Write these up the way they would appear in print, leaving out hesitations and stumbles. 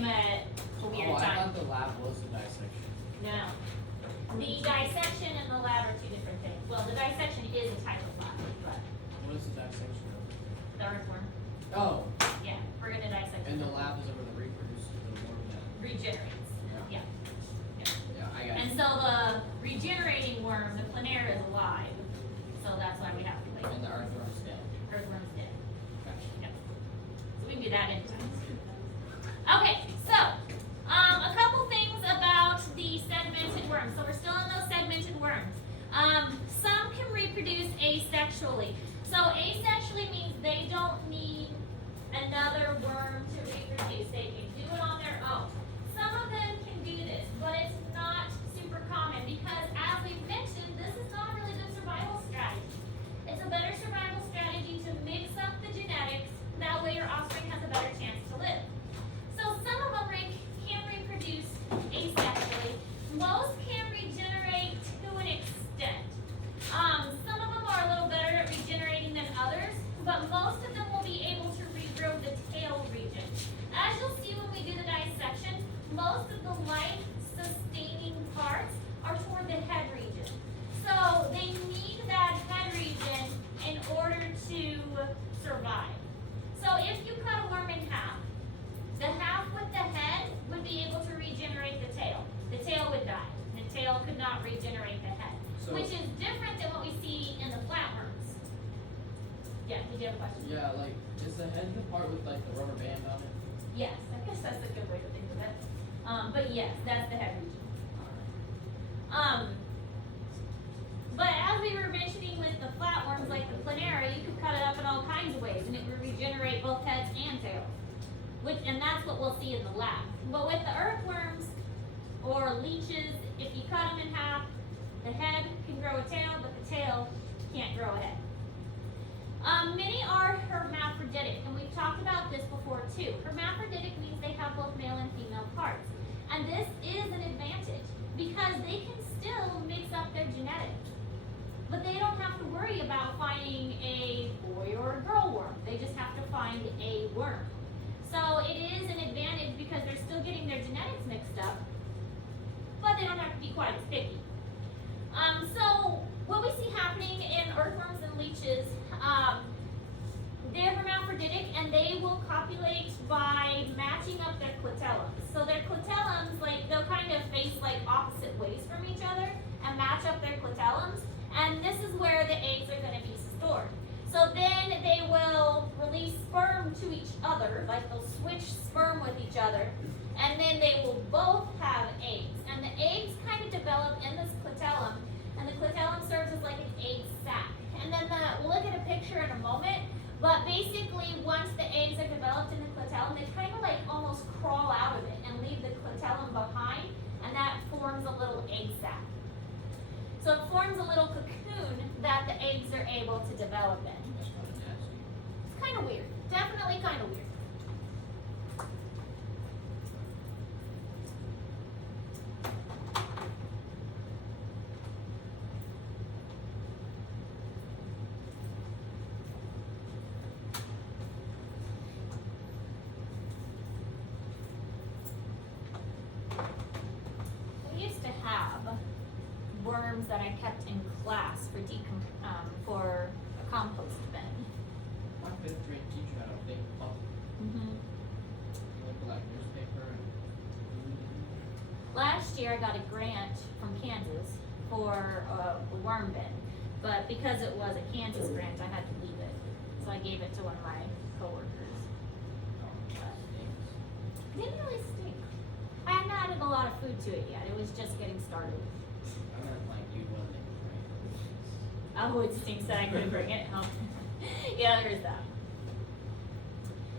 will be at a I time. thought the lab was the dissection. No. The dissection and the lab are two different things. Well, the dissection is a type of lab, but What is the dissection of? the earthworm, Oh, yeah, we're gonna dissect. and the it. lab is over the reproduces the worm that. Regenerates. Yeah. Yeah. Yeah, I got And it. so the regenerating worm, the planera, is alive. So that's why we have to wait. And the earthworm's dead. Earthworm's dead. Gotcha. Yep. So we can do that anytime. Okay, so a couple things about the segmented worms. So we're still on those segmented worms. Some can reproduce asexually. So asexually means they don't need another worm to reproduce. They can do it on their own. Some of them can do this, but it's not super common because, as we've mentioned, this is not a really good survival strategy. It's a better survival strategy to mix up the genetics. That way your offspring has a better chance to live. So some of them can reproduce asexually. Most can regenerate to an extent. Some of them are a little better at regenerating than others, but most of them will be able to regrow the tail region. As you'll see when we do the dissection, most of the life-sustaining parts are toward the head region. So they need that head region in order to survive. So if you cut a worm in half, the half with the head would be able to regenerate the tail. The tail would die. The tail could not regenerate the head, So- which is different than what we see in the flatworms. Yeah, did you have a question? Yeah, like, is the head the part with like the rubber band on it? Yes, I guess that's a good way to think of it. But yes, that's the head region. But as we were mentioning with the flatworms, like the planera, you could cut it up in all kinds of ways, and it would regenerate both heads and tails. And that's what we'll see in the lab. But with the earthworms or leeches, if you cut them in half, the head can grow a tail, but the tail can't grow a head. Many are hermaphroditic, and we've talked about this before too. Hermaphroditic means they have both male and female parts. And this is an advantage because they can still mix up their genetics. But they don't have to worry about finding a boy or a girl worm. They just have to find a worm. So it is an advantage because they're still getting their genetics mixed up, but they don't have to be quite as picky. So what we see happening in earthworms and leeches, they're hermaphroditic and they will copulate by matching up their clitellums. So their clitellums, like, they'll kind of face like opposite ways from each other and match up their clitellums, and this is where the eggs are going to be stored. So then they will release sperm to each other, like they'll switch sperm with each other, and then they will both have eggs. And the eggs kind of develop in this clitellum, and the clitellum serves as like an egg sac. And then we'll look at a picture in a moment, but basically once the eggs are developed in the clitellum, they kind of like almost crawl out of it and leave the clitellum behind, and that forms a little egg sac. So it forms a little cocoon that the eggs are able to develop in. That's kind of nasty. It's kind of weird. Definitely kind of weird. We used to have worms that I kept in class for a compost bin. My fifth grade teacher had a big pup. Looked like newspaper and Last year I got a grant from Kansas for a worm bin, but because it was a Kansas grant, I had to leave it. So I gave it to one of my coworkers. It didn't really stink. I hadn't added a lot of food to it yet. It was just getting started. I'm gonna like you one day, right? Oh, it stinks that I couldn't bring it home. Yeah, there's that.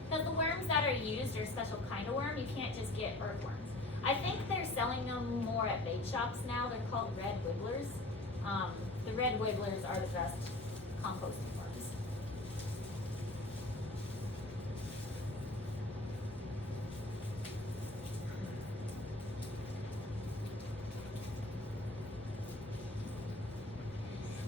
Because the worms that are used are a special kind of worm. You can't just get earthworms. I think they're selling them more at bait shops now. They're called red wigglers. The red wigglers are the best composting worms.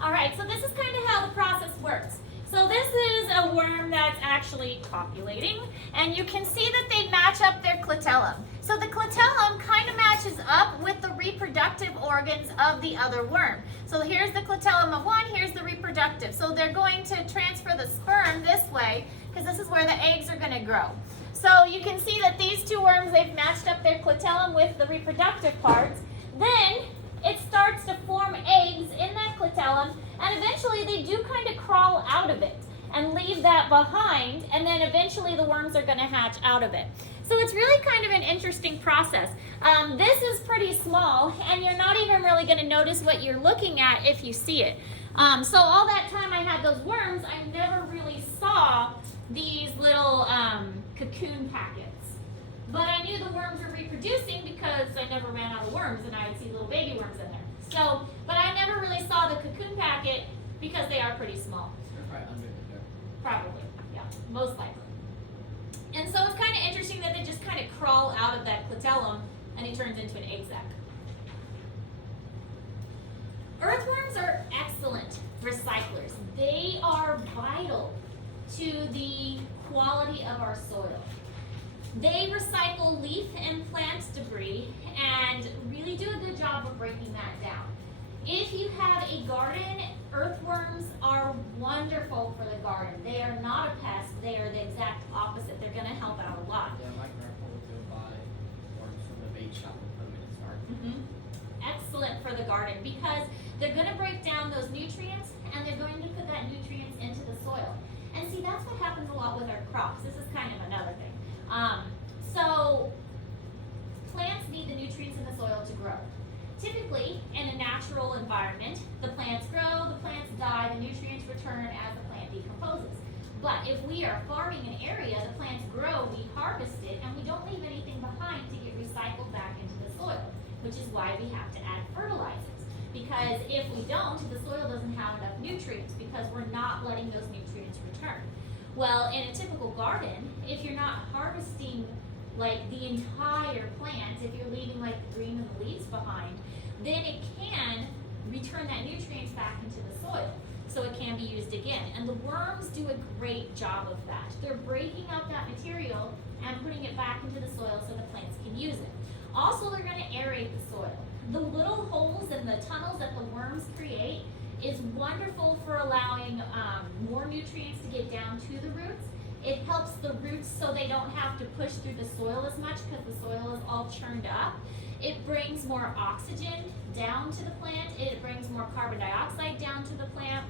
All right, so this is kind of how the process works. So this is a worm that's actually copulating, and you can see that they match up their clitellum. So the clitellum kind of matches up with the reproductive organs of the other worm. So here's the clitellum of one, here's the reproductive. So they're going to transfer the sperm this way, because this is where the eggs are going to grow. So you can see that these two worms, they've matched up their clitellum with the reproductive parts. Then it starts to form eggs in that clitellum, and eventually they do kind of crawl out of it and leave that behind, and then eventually the worms are going to hatch out of it. So it's really kind of an interesting process. This is pretty small, and you're not even really going to notice what you're looking at if you see it. So all that time I had those worms, I never really saw these little cocoon packets. But I knew the worms were reproducing because I never ran out of worms, and I'd see little baby worms in there. So, but I never really saw the cocoon packet because they are pretty small. They're probably under the dirt. Probably, yeah, most likely. And so it's kind of interesting that they just kind of crawl out of that clitellum and he turns into an egg sac. Earthworms are excellent recyclers. They are vital to the quality of our soil. They recycle leaf and plant debris and really do a good job of breaking that down. If you have a garden, earthworms are wonderful for the garden. They are not a pest, they are the exact opposite. They're going to help out a lot. Yeah, my grandpa would go buy worms from the bait shop and put them in his garden. Excellent for the garden because they're going to break down those nutrients and they're going to put that nutrients into the soil. And see, that's what happens a lot with our crops. This is kind of another thing. So plants need the nutrients in the soil to grow. Typically, in a natural environment, the plants grow, the plants die, the nutrients return as the plant decomposes. But if we are farming an area, the plants grow, we harvest it, and we don't leave anything behind to get recycled back into the soil, which is why we have to add fertilizers. Because if we don't, the soil doesn't have enough nutrients because we're not letting those nutrients return. Well, in a typical garden, if you're not harvesting like the entire plant, if you're leaving like the green and the leaves behind, then it can return that nutrients back into the soil. So it can be used again. And the worms do a great job of that. They're breaking up that material and putting it back into the soil so the plants can use it. Also, they're going to aerate the soil. The little holes and the tunnels that the worms create is wonderful for allowing more nutrients to get down to the roots. It helps the roots so they don't have to push through the soil as much because the soil is all churned up. It brings more oxygen down to the plant. It brings more carbon dioxide down to the plant.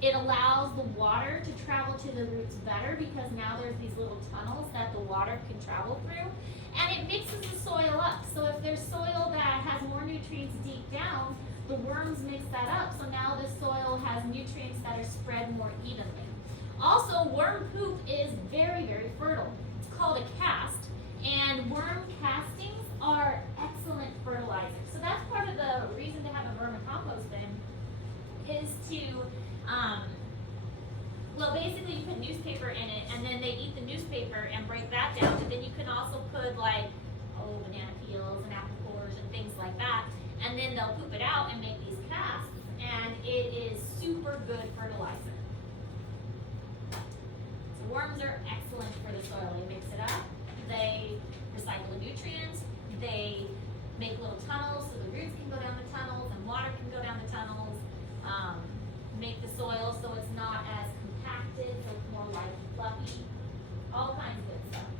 It allows the water to travel to the roots better because now there's these little tunnels that the water can travel through. And it mixes the soil up. So if there's soil that has more nutrients deep down, the worms mix that up. So now the soil has nutrients that are spread more evenly. Also, worm poop is very, very fertile. It's called a cast, and worm castings are excellent fertilizers. So that's part of the reason to have a vermicompost bin is to, well, basically you put newspaper in it, and then they eat the newspaper and break that down. But then you can also put like, banana peels and apple cores and things like that, and then they'll poop it out and make these casts, and it is super good fertilizer. Worms are excellent for the soil. They mix it up, they recycle the nutrients, they make little tunnels so the roots can go down the tunnels and water can go down the tunnels, make the soil so it's not as compacted, so it's more light and fluffy, all kinds of good stuff.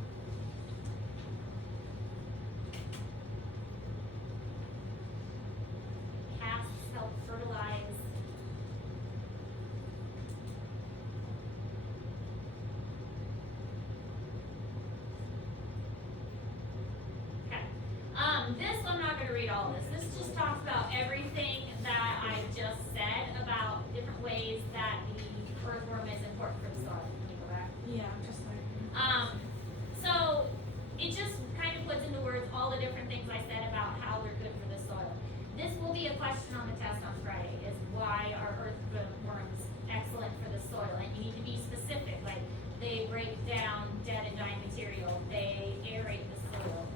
Casts help fertilize. This, I'm not going to read all this. This just talks about everything that I just said about different ways that the earthworm is important for the soil. Can you go back? Yeah, just like. So it just kind of puts into words all the different things I said about how they're good for the soil. This will be a question on the test on Friday, is why are earthworms excellent for the soil? And you need to be specific, like they break down dead and dying material, they aerate the soil.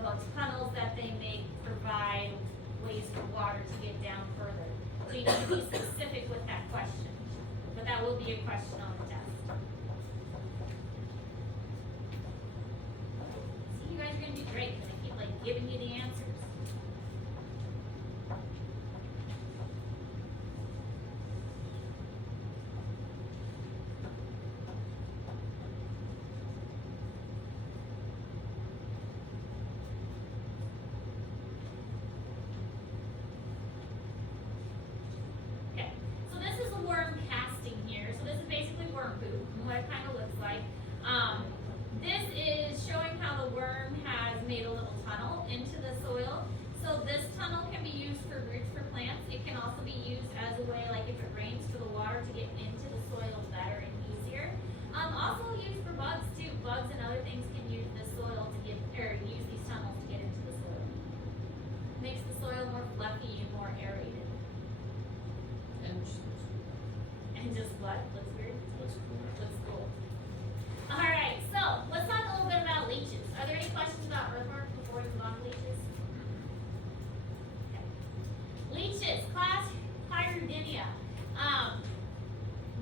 The tunnels that they make provide ways for water to get down further. So you need to be specific with that question. but that will be a question on the test. See, you guys are gonna do great because I keep like giving you the answers. Okay, so this is a worm casting here. So this is basically worm poop and what it kind of looks like. This is showing how the worm has made a little tunnel into the soil. So this tunnel can be used for roots for plants. It can also be used as a way, like if it rains, for the water to get into the soil better and easier. Also used for bugs too. Bugs and other things can use the soil to get, or use these tunnels to get into the soil. Makes the soil more fluffy and more aerated. And just what? Looks weird? Looks cool. Looks cool. Alright, so let's talk a little bit about leeches. Are there any questions about earthworms before we move on to leeches? Okay. Leeches, class Pyridinia.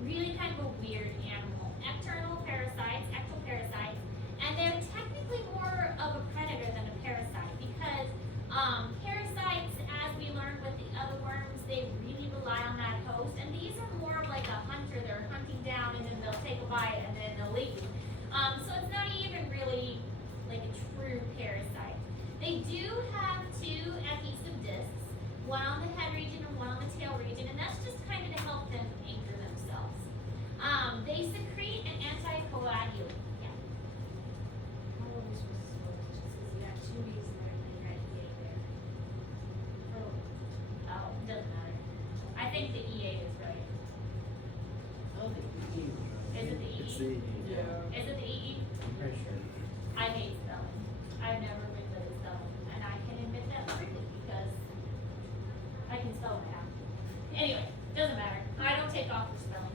Really kind of a weird animal. Ecternal parasites, ectoparasites, and they're technically more of a predator than a parasite because parasites, as we learned with the other worms, they really rely on that host, and these are more of like a hunter. They're hunting down and then they'll take a bite and then they'll leave you. So it's not even really like a true parasite. They do have two adhesive discs, one on the head region and one on the tail region, and that's just kind of to help them anchor themselves. They secrete an anticoagulant. Yeah. How old is Mrs. Williams? You got 2 weeks there and then you're at EA there. Oh, doesn't matter. I think the EA is right. Oh, the EE. Is it the It's EE? the, Yeah. Is it the EE? I'm pretty sure. I hate spelling. I've never been good at spelling, and I can admit that freely because I can spell when I have to. Anyway, doesn't matter. I don't take off for spelling,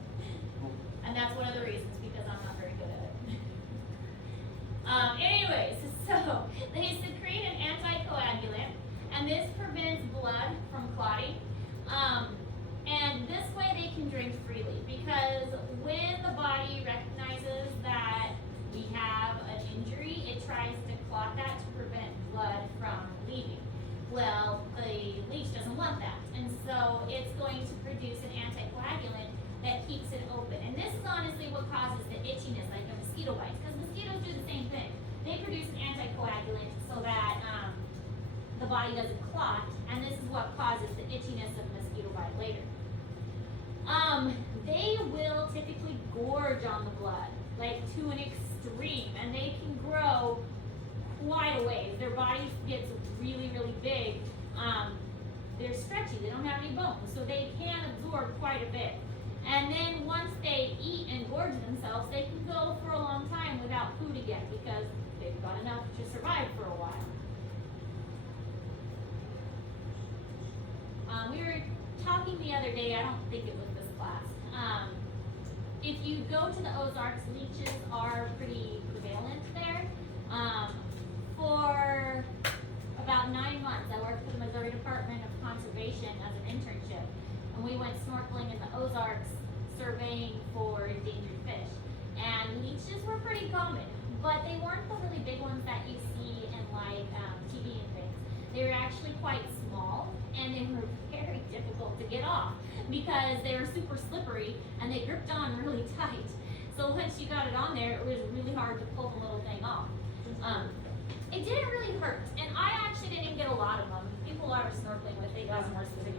and that's one of the reasons because I'm not very good at it. Anyways, so they secrete an anticoagulant, and this prevents blood from clotting. And this way they can drink freely because when the body recognizes that we have an injury, it tries to clot that to prevent blood from leaving. Well, the leech doesn't want that, and so it's going to produce an anticoagulant that keeps it open. And this is honestly what causes the itchiness, like a mosquito bite, because mosquitoes do the same thing. They produce an anticoagulant so that the body doesn't clot, and this is what causes the itchiness of mosquito bite later. They will typically gorge on the blood, like to an extreme, and they can grow quite a ways. Their body gets really, really big. They're stretchy, they don't have any bones, so they can absorb quite a bit. And then once they eat and gorge themselves, they can go for a long time without food again because they've got enough to survive for a while. We were talking the other day, I don't think it was this class. If you go to the Ozarks, leeches are pretty prevalent there. For about 9 months, I worked for the Missouri Department of Conservation as an internship. And we went snorkeling in the Ozarks, surveying for endangered fish. And leeches were pretty common, but they weren't the really big ones that you see in like TV and things. They were actually quite small, and they were very difficult to get off because they were super slippery and they gripped on really tight. So once you got it on there, it was really hard to pull the little thing off. It didn't really hurt, and I actually didn't get a lot of them. People I was snorkeling with, they got more specific.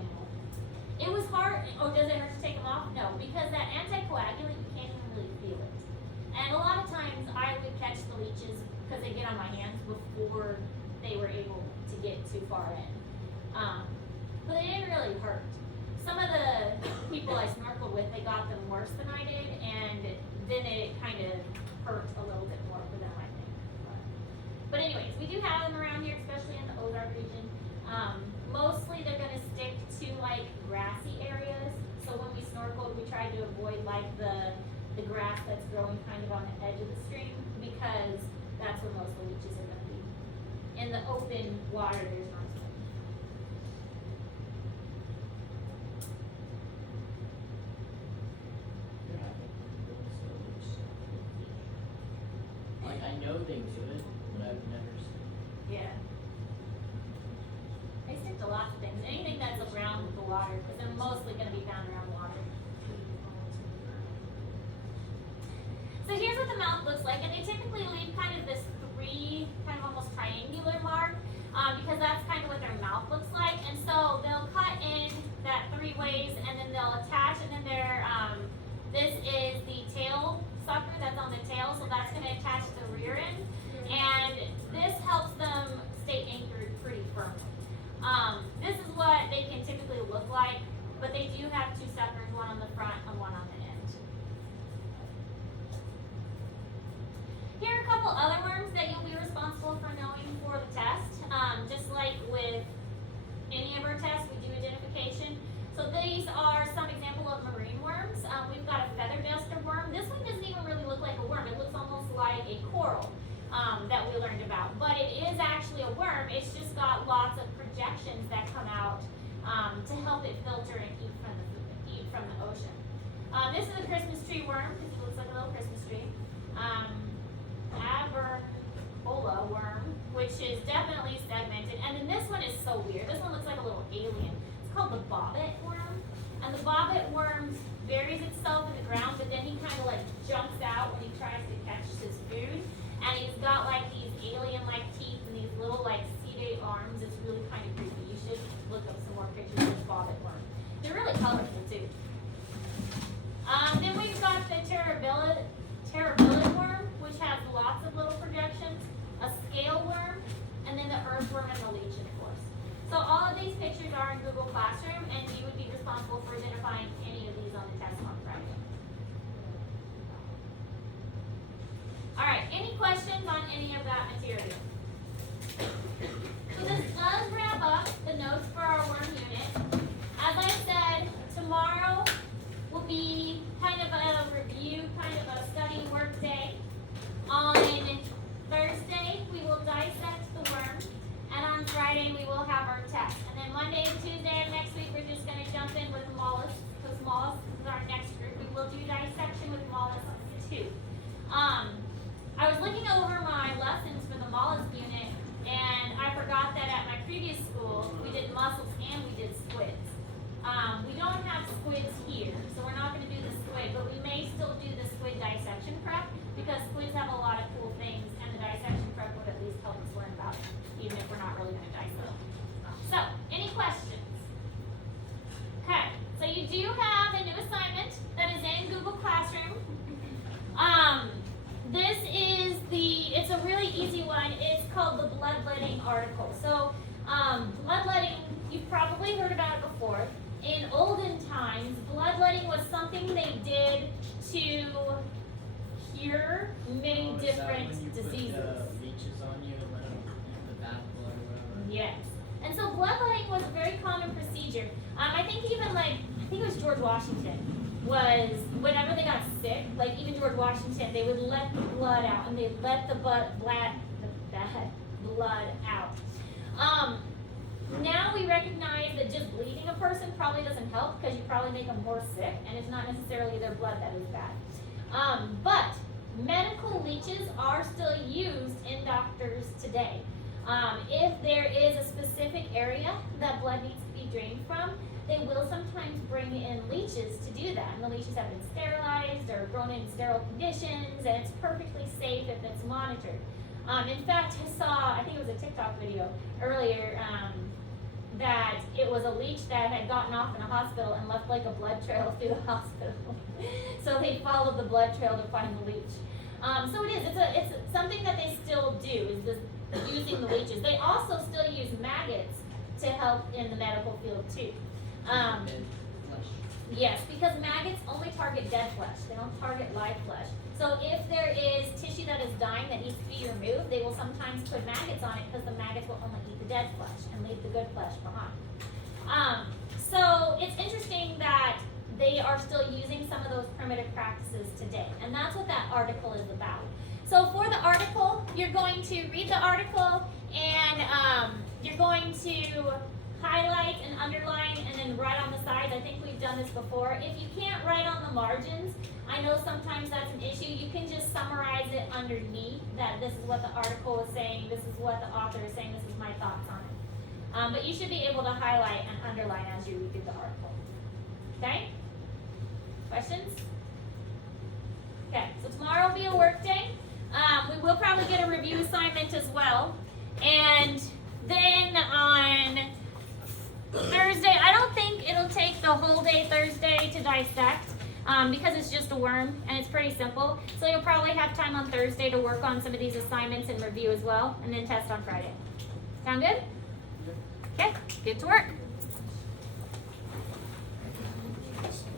It was hard. Oh, does it hurt to take them off? No, because that anticoagulant, you can't even really feel it. And a lot of times I would catch the leeches because they get on my hands before they were able to get too far in. But they didn't really hurt. Some of the people I snorkeled with, they got them worse than I did, and then it kind of hurt a little bit more for them, I think. But anyways, we do have them around here, especially in the Ozark region. Mostly they're gonna stick to like grassy areas. So when we snorkeled, we tried to avoid like the grass that's growing kind of on the edge of the stream because that's where most of the leeches are gonna be. In the open water, there's not so many. they could, but I've never seen. Yeah. They stick to lots of things. Anything that's around the water, because they're mostly going to be found around water. So here's what the mouth looks like, and they typically leave kind of this three, kind of almost triangular mark, because that's kind of what their mouth looks like. And so they'll cut in that 3 ways, and then they'll attach, and then this is the tail sucker that's on the tail, so that's going to attach to the rear end, and this helps them stay anchored pretty firmly. This is what they can typically look like, but they do have 2 suckers, one on the front and one on the end. Here are a couple other worms that you'll be responsible for knowing for the test. Just like with any of our tests, we do identification. So these are some example of marine worms. We've got a feather duster worm. This one doesn't even really look like a worm. It looks almost like a coral that we learned about. But it is actually a worm. It's just got lots of projections that come out to help it filter and eat from the ocean. This is a Christmas tree worm because it looks like a little Christmas tree. Aberbola worm, which is definitely segmented. And then this one is so weird. This one looks like a little alien. It's called the bobbit worm. And the bobbit worm buries itself in the ground, but then he kind of like jumps out when he tries to catch his food. And he's got like these alien-like teeth and these little like seeded arms. It's really kind of creepy. You should look up some more pictures of this bobbit worm. They're really colorful too. Then we've got the terribilid worm, which has lots of little projections, a scale worm, and then the earthworm and the leech, of course. So all of these pictures are in Google Classroom, and you would be responsible for identifying any of these on the test on Friday. All right, any questions on any of that material? So this does wrap up the notes for our worm unit. As I said, tomorrow will be kind of a review, kind of a study work day. On Thursday, we will dissect the worm, and on Friday, we will have our test. And then Monday and Tuesday of next week, we're just going to jump in with mollusks, because mollusks is our next group. We will do dissection with mollusks too. I was looking over my lessons for the mollusk unit, and I forgot that at my previous school, we did mussels and we did squids. We don't have squids here, so we're not going to do the squid, but we may still do the squid dissection prep, because squids have a lot of cool things, and the dissection prep would at least help us learn about it, even if we're not really going to dissect them. So, any questions? Okay, so you do have a new assignment that is in Google Classroom. This is it's a really easy one. It's called the bloodletting article. So, bloodletting, you've probably heard about it before. In olden times, bloodletting was something they did to cure many different diseases. Put leeches on you and let them the bad blood or whatever. Yes. And so bloodletting was a very common procedure. I think even I think it was George Washington was, whenever they got sick, like even George Washington, they would let the blood out, and they let the bad blood out. Now we recognize that just bleeding a person probably doesn't help, because you probably make them more sick, and it's not necessarily their blood that is bad. But medical leeches are still used in doctors today. If there is a specific area that blood needs to be drained from, they will sometimes bring in leeches to do that. And the leeches have been sterilized or grown in sterile conditions, and it's perfectly safe if it's monitored. In fact, I think it was a TikTok video earlier, that it was a leech that had gotten off in a hospital and left like a blood trail through the hospital. So they followed the blood trail to find the leech. So it is, it's something that they still do, is this using the leeches. They also still use maggots to help in the medical field too. Yes, because maggots only target dead flesh. They don't target live flesh. So if there is tissue that is dying that needs to be removed, they will sometimes put maggots on it, because the maggots will only eat the dead flesh and leave the good flesh behind. So it's interesting that they are still using some of those primitive practices today. And that's what that article is about. So for the article, you're going to read the article, and you're going to highlight and underline, and then write on the side I think we've done this before. If you can't write on the margins, I know sometimes that's an issue. You can just summarize it underneath that this is what the article is saying, this is what the author is saying, this is my thoughts on it. But you should be able to highlight and underline as you read through the article. Okay? Questions? Okay, so tomorrow will be a work day. We will probably get a review assignment as well. And then on Thursday, I don't think it'll take the whole day Thursday to dissect because it's just a worm and it's pretty simple. So you'll probably have time on Thursday to work on some of these assignments and review as well, and then test on Friday. Sound good? Okay, get to work.